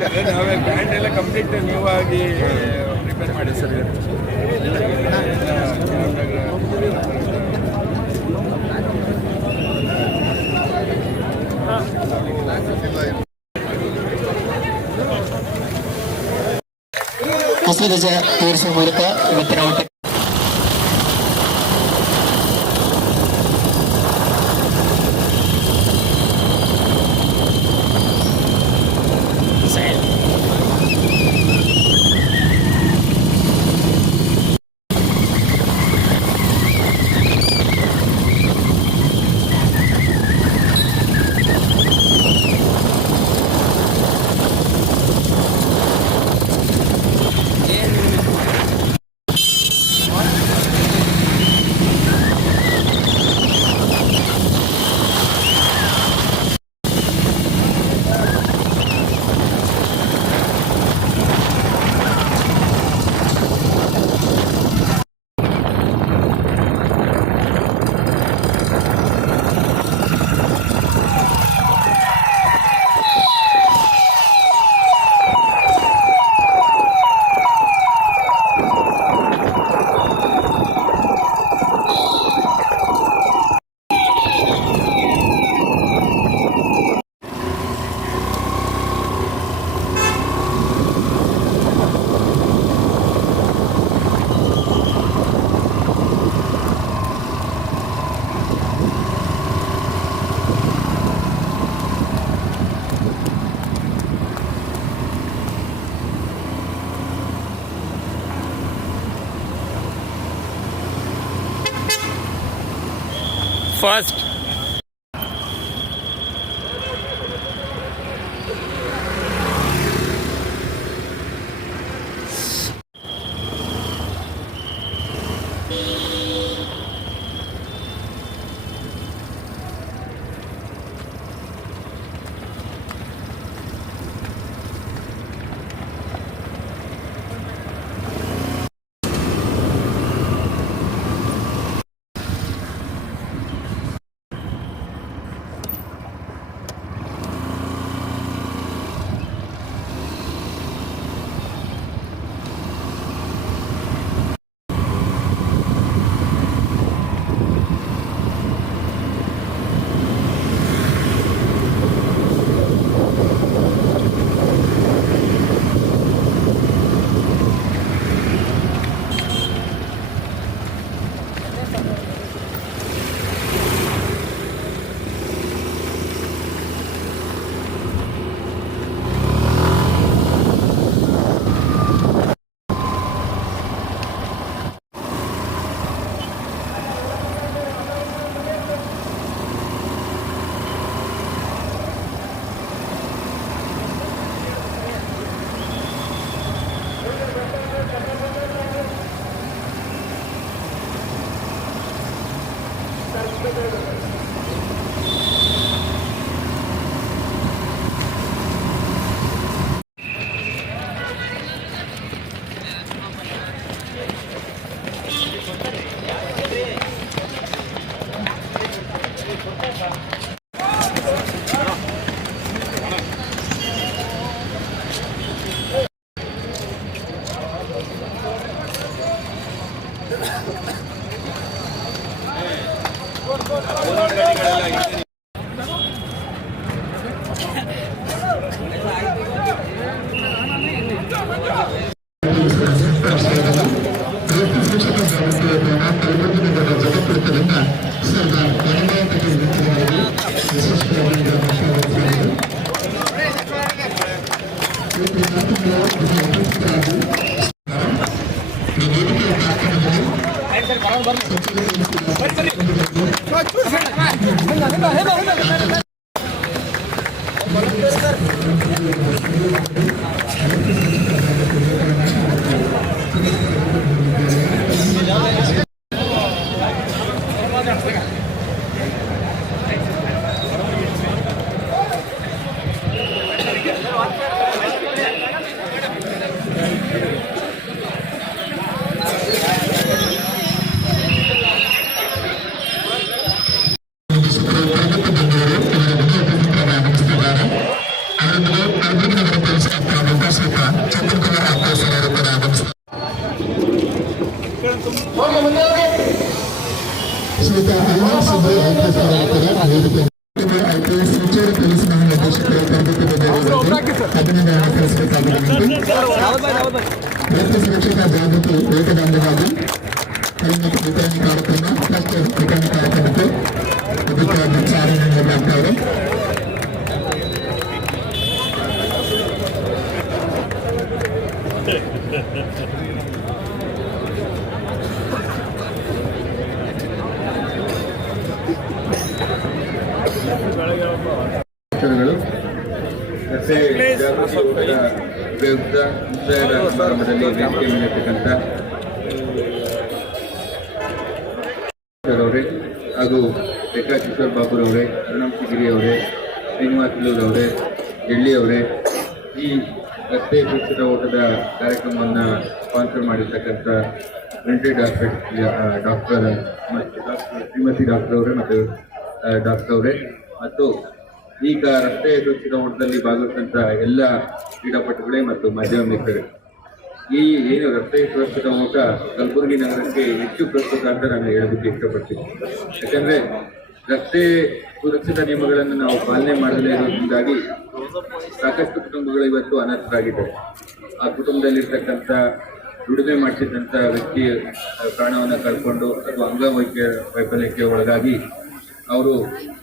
ನಾವೇ ಬ್ಯಾಂಡ್ ಎಲ್ಲ complete ನೀವಾಗಿ prepare ಮಾಡಿ ಸರ್. ಹಸಿರು ಧ್ವಜ ತೋರಿಸುವ ಮೂಲಕ ಇವತ್ತಿನ ಊಟ ಫಾಸ್ಟ್ Gracias. ಸಿಬ್ಬಂದಿ ಐಪಿಎಸ್ ವೇದಿಕೆ ಐಪಿಎಸ್ ಹೆಚ್ಚುವರಿ ಪೊಲೀಸ್ ಮಹಾನಿರ್ದೇಶಕರ ತರಬೇತಿ ಅಭಿನಂದನೆ ತಿಳಿಸಬೇಕಾಗಿದೆ. ರಸ್ತೆ ಸುರಕ್ಷತಾ ಜಾಗೃತಿ ವೇಗದ ಅಂಗವಾಗಿ ಹೆಲ್ಮೆಟ್ ವಿತರಣೆ ಕಾರ್ಯಕ್ರಮ ಪ್ಲಸ್ ವಿತರಣೆ ಕಾರ್ಯಕ್ರಮಕ್ಕೆ ಇದಕ್ಕೆ ಚಾಲನೆ ನೀಡಲಾಗ್ತಾರೆ. ರಸ್ತೆ ಜಾಗೃತಿ ಉಪಯುಕ್ತ ಮುಕ್ತಾಯದ ಸಮಾರಂಭದಲ್ಲಿ ವೇದಿಕೆ ಮೇಲಿರ್ತಕ್ಕಂಥ ಅವರೇ ಹಾಗೂ ರೇಖಾ ಕಿಶೋರ್ ಬಾಬುರವರೇ, ಅರುಣಂ ಸಿಗಿರಿ ಅವರೇ, ಶ್ರೀನಿವಾಸ್ ಅವರೇ, ಎಳ್ಳಿ ಅವರೇ, ಈ ರಸ್ತೆ ಸುರಕ್ಷತಾ ಓಟದ ಕಾರ್ಯಕ್ರಮವನ್ನು ಸ್ಪಾನ್ಸರ್ ಮಾಡಿರ್ತಕ್ಕಂಥ ಪ್ರಿಂಟೆಡ್ ಡಾಕ್ಟರ್ ಶ್ರೀಮತಿ ಡಾಕ್ಟರ್ ಅವರೇ ಮತ್ತು ಡಾಕ್ಟರ್ ಅವರೇ, ಮತ್ತು ಈಗ ರಸ್ತೆ ಸುರಕ್ಷತಾ ಓಟದಲ್ಲಿ ಭಾಗವಹಿಸಿದಂಥ ಎಲ್ಲ ಕ್ರೀಡಾಪಟುಗಳೇ ಮತ್ತು ಮಾಧ್ಯಮ ಮಿತ್ರರೇ, ಈ ಏನು ರಸ್ತೆ ಸುರಕ್ಷತಾ ಓಟ ಕಲಬುರಗಿ ನಗರಕ್ಕೆ ಹೆಚ್ಚು ಪ್ರಸ್ತುತ ಅಂತ ನಾನು ಹೇಳೋದಕ್ಕೆ ಇಷ್ಟಪಡ್ತೀನಿ. ಯಾಕಂದರೆ ರಸ್ತೆ ಸುರಕ್ಷತಾ ನಿಯಮಗಳನ್ನು ನಾವು ಪಾಲನೆ ಮಾಡದೇ ಇರೋದ್ರಿಂದಾಗಿ ಸಾಕಷ್ಟು ಕುಟುಂಬಗಳು ಇವತ್ತು ಅನರ್ಥರಾಗಿದ್ದಾರೆ. ಆ ಕುಟುಂಬದಲ್ಲಿರ್ತಕ್ಕಂಥ ದುಡಿಮೆ ಮಾಡಿಸಿದಂಥ ವ್ಯಕ್ತಿ ಪ್ರಾಣವನ್ನು ಕಳ್ಕೊಂಡು ಅಥವಾ ಅಂಗವೈಫಲ್ಯಕ್ಕೆ ಒಳಗಾಗಿ ಅವರು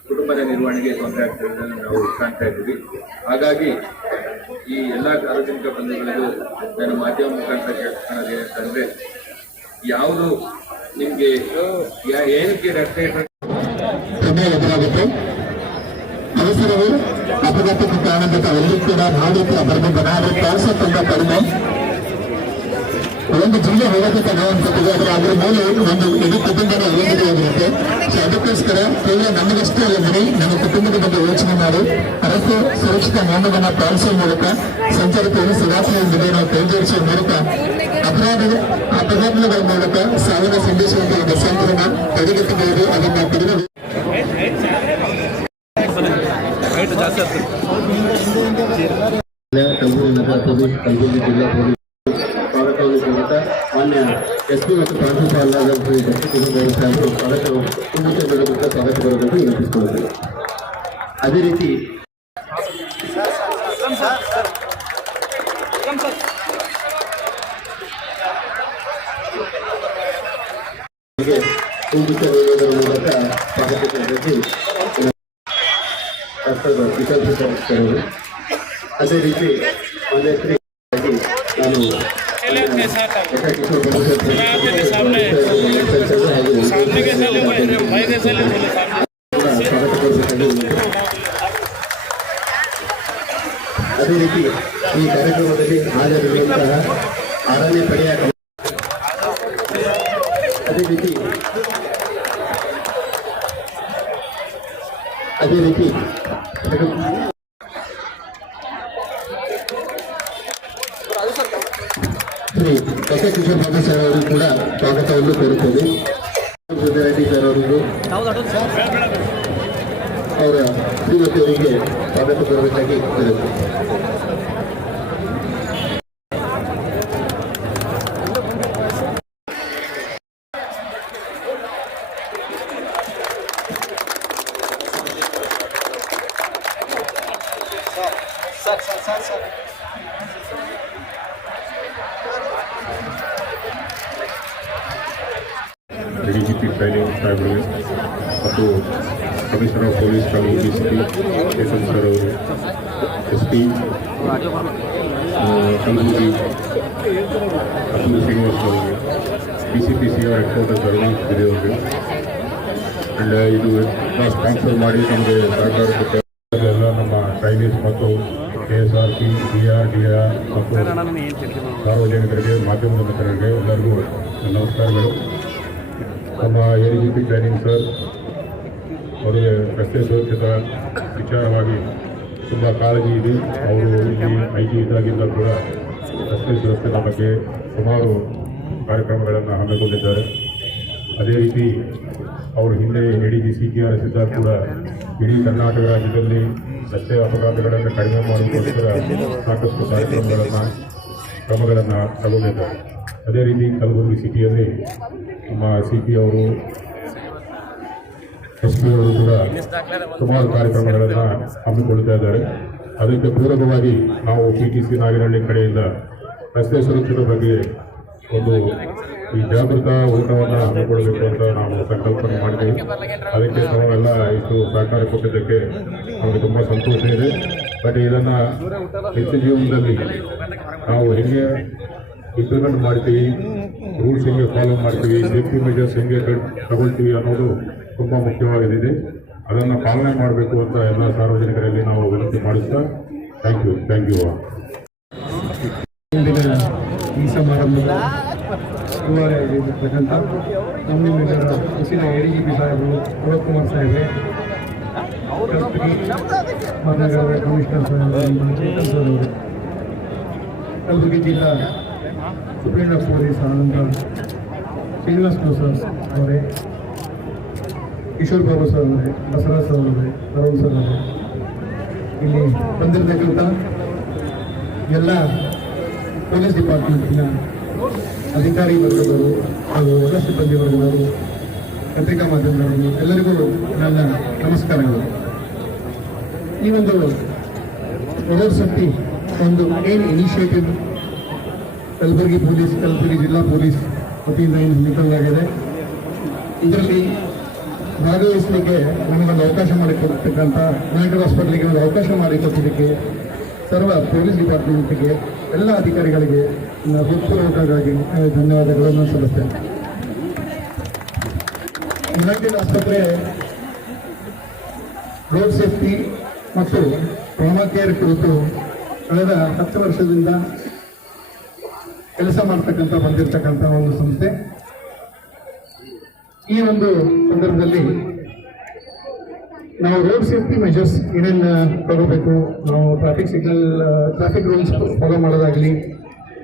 ಕುಟುಂಬದ ನಿರ್ವಹಣೆಗೆ ತೊಂದರೆ ಆಗ್ತಿರೋದನ್ನು ನಾವು ಕಾಣ್ತಾ ಇದ್ದೀವಿ. ಹಾಗಾಗಿ ಈ ಎಲ್ಲ ಸಾರ್ವಜನಿಕ ಬಂಧುಗಳಿಗೂ ನಾನು ಮಾಧ್ಯಮ ಮುಖಾಂತರ ಕೇಳ್ಕೊಳ್ಳೋದು ಏನಂತಂದರೆ, ಯಾವುದು ನಿಮಗೆ ಏನಕ್ಕೆ ರಸ್ತೆ ಎದುರಾಗುತ್ತೆ, ಅವಸರವು ಅಪಘಾತಕ್ಕೆ ಕಾರಣದ ತಾವೆಲ್ಲೂ ಕೂಡ ಮಾಡಿದ್ರೆ ಬರ್ಬೋದು. ಆದರೆ ಕೆಲಸ ತುಂಬ ಕಡಿಮೆ. ಒಂದು ಜಿಲ್ಲೆ ಹೋಗೋದಕ್ಕೆ ತಗೊಳ್ತಿದೆ, ಆದರೆ ಅದ್ರ ಮೇಲೆ ಒಂದು ಇಡೀ ಕುಟುಂಬದ ಅವಲಂಬಿತವಾಗಿರುತ್ತೆ. ಸೊ ಅದಕ್ಕೋಸ್ಕರ ಕೇವಲ ನಮಗಷ್ಟೇ ಅಲ್ಲ, ನಮ್ಮ ಕುಟುಂಬದ ಬಗ್ಗೆ ಯೋಚನೆ ಮಾಡಿ ರಸ್ತೆ ಸುರಕ್ಷಿತ ನಿಯಮವನ್ನು ಪಾಲಿಸುವ ಮೂಲಕ ಸಂಚಾರಕರು ಸುಧಾರಿಸುವ ನಾವು ಕೈಜೋಡಿಸುವ ಮೂಲಕ ಅಪಘಾತಗಳ ಮೂಲಕ ಸಾವಿನ ಸಂದೇಶವನ್ನು ದಶಾಂತರನ ತಡೆಗಟ್ಟಬಹುದು. ಅದನ್ನು ಕಡಿಮೆ ಕಲಬುರಗಿ ನಗರ ಪೊಲೀಸ್, ಕಲಬುರಗಿ ಜಿಲ್ಲಾ ಪೊಲೀಸ್ ಸ್ವಾಗತವನ್ನು ಕೋರುತ್ತಾ ಮಾನ್ಯ ಎಸ್ಪಿ ಮತ್ತು ಪ್ರಾಂಶುಪಾಲರಾದ ಸಾಹೇಬರು ಸ್ವಾಗತ ಬರಬೇಕು ವಿನಂತಿಸಿಕೊಳ್ಳುತ್ತೇವೆ. ಅದೇ ರೀತಿ ಹೂಗುಚ್ಛ ಮೂಲಕ ಸ್ವಾಗತಿಸಬೇಕು ವಿಕಲ್ಪಿಸಿದರು. ಅದೇ ರೀತಿ ಮಾನ್ಯ ನಾನು ಅದೇ ರೀತಿ ಈ ಕಾರ್ಯಕ್ರಮದಲ್ಲಿ ಹಾಜರಿರುವಂತಹ 6ನೇ ಪಡೆಯ ಅದೇ ರೀತಿ ಶ್ರೀ ರೇಖಾ ಕಿಶೋರ್ ಬಾಬು ಸರ್ ಅವರು ಕೂಡ ಸ್ವಾಗತವನ್ನು ಕೋರುತ್ತೇವೆ. ರೆಡ್ಡಿ ಸರ್ ಅವರಿಗೂ ಅವರ ಶ್ರೀಮತಿಯವರಿಗೆ ಸ್ವಾಗತ ಕೋರಬೇಕಾಗಿ ಕೋರುತ್ತೇವೆ. ಎಡಿಜಿಪಿ ಟ್ರೈನಿಂಗ್ ಸಾಹೇಬರು ಮತ್ತು commissioner of police Kalaburagi city Keshav sir ಅವರು, SP ಕಲಬುರಗಿ ಅಬ್ದುಲ್ ಶ್ರೀನಿವಾಸ್ ಅವರಿಗೆ, PCPCR ಹೆಡ್ ಕ್ವಾರ್ಟರ್ಸ್ ಅರುಣಂ ಸಿಗಿರಿ ಅವರಿಗೆ, ಆ್ಯಂಡ್ ಇದು ಸ್ಪಾನ್ಸರ್ ಮಾಡಿ ನಮಗೆ ಸಹಕಾರ ಕೊಟ್ಟ ಎಲ್ಲ ನಮ್ಮ ಟ್ರೈನೀಸ್ ಮತ್ತು KSRP, DR ಮತ್ತು ಸಾರ್ವಜನಿಕರಿಗೆ, ಮಾಧ್ಯಮದ ಮಿತ್ರರಿಗೆ ಎಲ್ಲರಿಗೂ ನಮಸ್ಕಾರಗಳು. ನಮ್ಮ ADGP ಟ್ರೈನಿಂಗ್ ಸರ್ ಅವರಿಗೆ ರಸ್ತೆ ಸುರಕ್ಷತಾ ವಿಚಾರವಾಗಿ ತುಂಬ ಕಾಳಜಿ ಇದೆ. ಅವರು ಇಲ್ಲಿ IG ಇದ್ದಾಗಿಂದ ಕೂಡ ರಸ್ತೆ ಸುರಕ್ಷತೆ ಬಗ್ಗೆ ಸುಮಾರು ಕಾರ್ಯಕ್ರಮಗಳನ್ನು ಹಮ್ಮಿಕೊಂಡಿದ್ದಾರೆ. ಅದೇ ರೀತಿ ಅವರು ಹಿಂದೆ ADG CPRS ಇದ್ದಾಗ ಕೂಡ ಇಡೀ ಕರ್ನಾಟಕ ರಾಜ್ಯದಲ್ಲಿ ರಸ್ತೆ ಅಪಘಾತಗಳನ್ನು ಕಡಿಮೆ ಮಾಡೋದಕ್ಕೋಸ್ಕರ ಸಾಕಷ್ಟು ಕ್ರಮಗಳನ್ನು ತಗೊಂಡಿದ್ದಾರೆ. ಅದೇ ರೀತಿ ಕಲಬುರಗಿ ಸಿಟಿಯಲ್ಲಿ ನಮ್ಮ CP ಅವರು ಎಸ್ ಪಿ ಅವರು ಕೂಡ ಸುಮಾರು ಕಾರ್ಯಕ್ರಮಗಳನ್ನು ಹಮ್ಮಿಕೊಳ್ತಾ ಇದ್ದಾರೆ. ಅದಕ್ಕೆ ಪೂರಕವಾಗಿ ನಾವು PTC ನಾಗಿನಹಳ್ಳಿ ಕಡೆಯಿಂದ ರಸ್ತೆ ಸುರಕ್ಷತೆ ಬಗ್ಗೆ ಒಂದು ಈ ಜಾಗೃತ ಊಟವನ್ನು ಹಮ್ಮಿಕೊಳ್ಬೇಕು ಅಂತ ನಾವು ಸಂಕಲ್ಪನೆ ಮಾಡಿದ್ದೀವಿ. ಅದಕ್ಕೆ ನಾವೆಲ್ಲ ಇಷ್ಟು ಸಹಕಾರ ಕೊಟ್ಟಿದ್ದಕ್ಕೆ ನಮಗೆ ತುಂಬ ಸಂತೋಷ ಇದೆ. ಬಟ್ ಇದನ್ನು ನಿತ್ಯ ಜೀವನದಲ್ಲಿ ನಾವು ಹೆಂಗೆ ಇಂಪ್ಲಿಮೆಂಟ್ ಮಾಡ್ತೀವಿ, ರೂಲ್ಸ್ ಹೆಂಗೆ ಫಾಲೋ ಮಾಡ್ತೀವಿ, ಸೇಫ್ಟಿ ಮೆಜರ್ಸ್ ಹೆಂಗೆ ತಗೊಳ್ತೀವಿ ಅನ್ನೋದು ತುಂಬ ಮುಖ್ಯವಾಗಿದೆ. ಅದನ್ನು ಪಾಲನೆ ಮಾಡಬೇಕು ಅಂತ ಎಲ್ಲ ಸಾರ್ವಜನಿಕರಲ್ಲಿ ನಾವು ವಿನಂತಿ ಮಾಡಿಸ್ತಾ ಥ್ಯಾಂಕ್ ಯು. ಇಂದಿನ ಈ ಸಮಾರಂಭದ ಇರ್ತಕ್ಕಂಥ ನಮ್ಮೆಲ್ಲರ ಹೆಚ್ಚಿನ ADGP ಸಾಹೇಬರು, ಶಿವಕುಮಾರ್ ಸಾಹೇಬ್ರೆ, ಮಹಾನಗರ ಕಮಿಷನರ್ ಸಾಹೇಬರು, ಕಲಬುರಗಿ ಜಿಲ್ಲಾ ಸುಪ್ರೀಂ ಪೊಲೀಸ್ ಆನಂದ ಶ್ರೀನಿವಾಸ್ ಪ್ರಸಾದ್ ಅವರೇ, ಕಿಶೋರ್ ಬಾಬು ಸರ್ ಅವರೇ, ಬಸವರಾಜ್ ಸರ್ ಅವರೇ, ಅರುಣ್ ಸರ್ ಅವರೇ, ಇಲ್ಲಿ ಬಂದಿರತಕ್ಕಂಥ ಎಲ್ಲ ಪೊಲೀಸ್ ಡಿಪಾರ್ಟ್ಮೆಂಟಿನ ಅಧಿಕಾರಿ ವರ್ಗದವರು ಹಾಗೂ ಎಲ್ಲ ಸಿಬ್ಬಂದಿ ವರ್ಗದವರು, ಪತ್ರಿಕಾ ಮಾಧ್ಯಮದವರು ಎಲ್ಲರಿಗೂ ನನ್ನ ನಮಸ್ಕಾರಗಳು. ಈ ಒಂದು ರೋಡ್ ಸೇಫ್ಟಿ ಒಂದು ಮೇನ್ ಇನಿಷಿಯೇಟಿವ್ ಕಲಬುರಗಿ ಜಿಲ್ಲಾ ಪೊಲೀಸ್ ವತಿಯಿಂದ ಏನು ಹಮ್ಮಿಕೊಳ್ಳಲಾಗಿದೆ. ಇದರಲ್ಲಿ ಭಾಗವಹಿಸಲಿಕ್ಕೆ ನಮಗೊಂದು ಅವಕಾಶ ಮಾಡಿಕೊಡ್ತಕ್ಕಂಥ ಯುನೈಟೆಡ್ ಹಾಸ್ಪಿಟಲ್ಗೆ ಒಂದು ಅವಕಾಶ ಮಾಡಿಕೊಟ್ಟಿದ್ದಕ್ಕೆ ಸರ್ವ ಪೊಲೀಸ್ ಡಿಪಾರ್ಟ್ಮೆಂಟ್ಗೆ ಎಲ್ಲ ಅಧಿಕಾರಿಗಳಿಗೆ ಹೃತ್ಪೂರ್ವಕವಾಗಿ ಧನ್ಯವಾದಗಳನ್ನು ಸಲ್ಲಿಸ್ತೇನೆ. ಯುನೈಟೆಡ್ ಆಸ್ಪತ್ರೆ ರೋಡ್ ಸೇಫ್ಟಿ ಮತ್ತು ಟ್ರಾಮಾ ಕೇರ್ ಕುರಿತು ಕಳೆದ 10 ವರ್ಷದಿಂದ ಕೆಲಸ ಬಂದಿರತಕ್ಕಂಥ ಒಂದು ಸಂಸ್ಥೆ. ಈ ಒಂದು ಸಂದರ್ಭದಲ್ಲಿ ನಾವು ರೋಡ್ ಸೇಫ್ಟಿ ಮೆಜರ್ಸ್ ಏನೇನು ತಗೋಬೇಕು, ನಾವು ಟ್ರಾಫಿಕ್ ರೂಲ್ಸ್ ಫಾಲೋ ಮಾಡೋದಾಗಲಿ,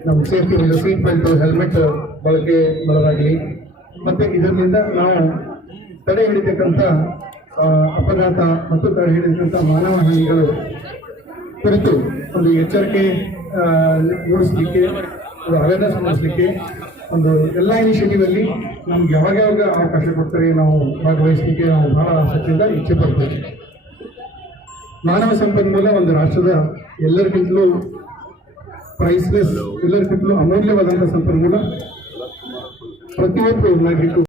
ನಮ್ಮ safety measure seat belt, helmet ಬಳಕೆ ಮಾಡೋದಾಗಲಿ, ಮತ್ತು ಇದರಿಂದ ನಾವು ತಡೆ ಹಿಡಿತಕ್ಕಂಥ ಅಪಘಾತ ಮತ್ತು ತಡೆ ಹಿಡಿತಕ್ಕಂಥ ಮಾನವ ಹಾನಿಗಳು ಕುರಿತು ಒಂದು ಎಚ್ಚರಿಕೆ ಮೂಡಿಸಲಿಕ್ಕೆ, ಒಂದು ಅವೇರ್ನೆಸ್ ಮೂಡಿಸಲಿಕ್ಕೆ ಒಂದು ಎಲ್ಲ ಇನಿಷಿಯೇಟಿವ್ ಅಲ್ಲಿ ನಮ್ಗೆ ಯಾವಾಗ ಅವಕಾಶ ಕೊಡ್ತಾರೆ ನಾವು ಭಾಗವಹಿಸಲಿಕ್ಕೆ ನಾವು ಬಹಳ ಆಸಕ್ತಿಯಿಂದ ಇಚ್ಛೆ ಪಡ್ತೇವೆ. ಮಾನವ ಸಂಪನ್ಮೂಲ ಒಂದು ರಾಷ್ಟ್ರದ ಎಲ್ಲರಿಗಿಂತಲೂ ಪ್ರೈಸ್ಲೆಸ್, ಎಲ್ಲರಿಗಿಂತಲೂ ಅಮೂಲ್ಯವಾದಂಥ ಸಂಪನ್ಮೂಲ. ಪ್ರತಿಯೊಬ್ಬರು ನಾಗರಿಕರು